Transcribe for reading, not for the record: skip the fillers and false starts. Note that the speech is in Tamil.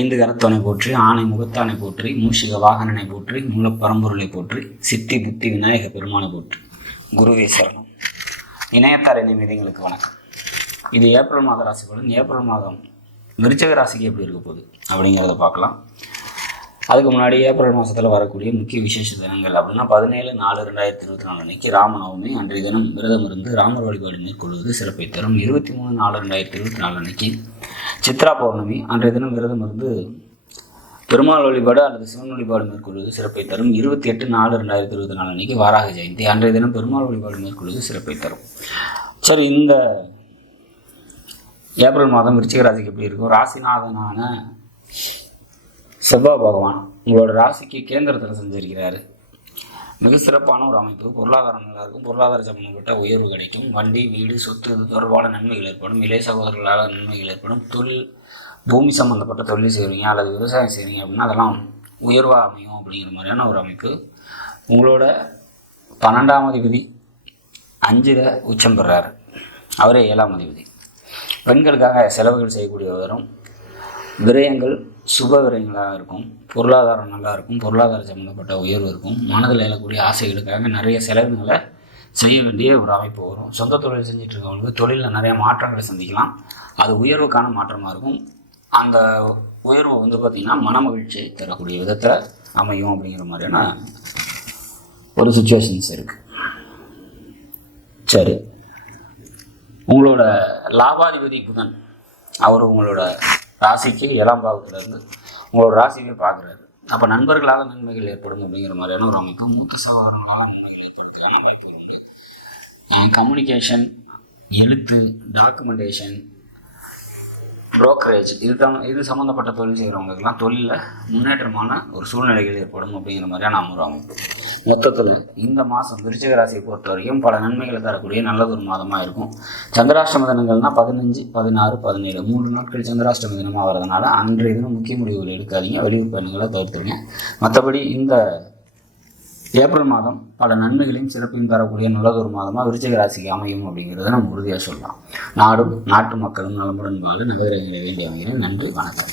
ஐந்து கரத்தவனை போற்றி, ஆணை முகத்தானை போற்றி, மூஷிக வாகனனை போற்றி, மூலப்பரம்பொருளை போற்றி, சித்தி புத்தி விநாயக பெருமானை போற்றி, குருவே சரணம். இணையத்தார் இணையங்களுக்கு வணக்கம். இது ஏப்ரல் மாத ராசி பலன். ஏப்ரல் மாதம் விருச்சிக ராசிக்கு எப்படி இருக்க போகுது அப்படிங்கிறத பார்க்கலாம். அதுக்கு முன்னாடி ஏப்ரல் மாதத்தில் வரக்கூடிய முக்கிய விசேஷ தினங்கள் அப்படின்னா 17/4/2024 அன்னைக்கு ராமநவமி. அன்றைய தினம் விரதம் இருந்து ராமர் வழிபாடு மேற்கொள்வது சிறப்பை தரும். 23/4/2024 அன்னைக்கு சித்ரா பௌர்ணமி. அன்றைய தினம் விரதம் இருந்து பெருமாள் வழிபாடு அல்லது சிவன் வழிபாடு மேற்கொள்வது சிறப்பை தரும். 28/4/2024 அன்னைக்கு வாராக ஜெயந்தி. அன்றைய தினம் பெருமாள் வழிபாடு மேற்கொள்வது சிறப்பை தரும். சரி, இந்த ஏப்ரல் மாதம் விருச்சிக ராசிக்கு எப்படி இருக்கும்? ராசிநாதனான செவ்வாய் பகவான் உங்களோட ராசிக்கு கேந்திரத்தில் செஞ்சிருக்கிறாரு. மிக சிறப்பான ஒரு அமைப்பு. பொருளாதாரம் நல்லா இருக்கும். பொருளாதார சம்பந்தப்பட்ட உயர்வு கிடைக்கும். வண்டி, வீடு, சொத்து இது தொடர்பான நன்மைகள் ஏற்படும். இளைய சகோதரர்களால் நன்மைகள் ஏற்படும். தொழில், பூமி சம்பந்தப்பட்ட தொழில் செய்கிறீங்க அல்லது விவசாயம் செய்கிறீங்க அப்படின்னா அதெல்லாம் உயர்வாக அமையும் அப்படிங்கிற மாதிரியான ஒரு அமைப்பு. உங்களோட 12ஆம் அதிபதி 5ல் உச்சம் பெறாரு. அவரே 7ஆம் அதிபதி. பெண்களுக்காக செலவுகள் செய்யக்கூடிய வரும். விரயங்கள் சுப விரயங்களாக இருக்கும். பொருளாதாரம் நல்லா இருக்கும். பொருளாதார சம்பந்தப்பட்ட உயர்வு இருக்கும். மனதில் எழக்கூடிய ஆசைகளுக்காக நிறைய செலவுகளை செய்ய வேண்டிய ஒரு அமைப்பு வரும். சொந்த தொழில் செஞ்சுட்டு இருக்கவங்களுக்கு தொழிலில் நிறைய மாற்றங்களை சந்திக்கலாம். அது உயர்வுக்கான மாற்றமாக இருக்கும். அந்த உயர்வு பார்த்திங்கன்னா மன மகிழ்ச்சியை தரக்கூடிய விதத்தில் அமையும் அப்படிங்கிற மாதிரியான ஒரு சுச்சுவேஷன்ஸ் இருக்குது. சரி, உங்களோட லாபாதிபதி புதன் அவர் உங்களோட ராசிக்கு 7ஆம் பாவத்திலேருந்து உங்களோட ராசியை பார்க்குறாரு. அப்போ நண்பர்களால் நன்மைகள் ஏற்படும் அப்படிங்கிற மாதிரியான ஒரு அமைப்பு. மூத்த சகோதரங்களால் நன்மைகள் ஏற்படுறதுக்கான அமைப்பு. கம்யூனிகேஷன், எழுத்து, டாக்குமெண்டேஷன், புரோக்கரேஜ் இது சம்மந்தப்பட்ட தொழில் செய்கிறவங்களுக்கெல்லாம் தொழிலில் முன்னேற்றமான ஒரு சூழ்நிலைகள் ஏற்படும் அப்படிங்கிற மாதிரியான ஒரு அமைப்பு. மொத்தத்தில் இந்த மாதம் விருச்சிக ராசியை பொறுத்த வரைக்கும் பல நன்மைகளை தரக்கூடிய நல்லது ஒரு மாதமாக இருக்கும். சந்திராஷ்டம தினங்கள்னால் 15, 16, 17 3 நாட்கள் சந்திராஷ்டம தினமாக வர்றதுனால அன்றைய தினம் முக்கிய முடிவுகள் எடுக்காதீங்க. வெளியூர் பயணங்களை தவிர்த்துங்க. மற்றபடி இந்த ஏப்ரல் மாதம் பல நன்மைகளையும் சிறப்பையும் தரக்கூடிய நல்லதொரு மாதமாக விருச்சிக ராசிக்கு அமையும் அப்படிங்கிறத நம்ம உறுதியாக சொல்லலாம். நாடும் நாட்டு மக்களும் நலமுடன் வாழ நகர வேண்டிய அமைகிறேன். நன்றி, வணக்கம்.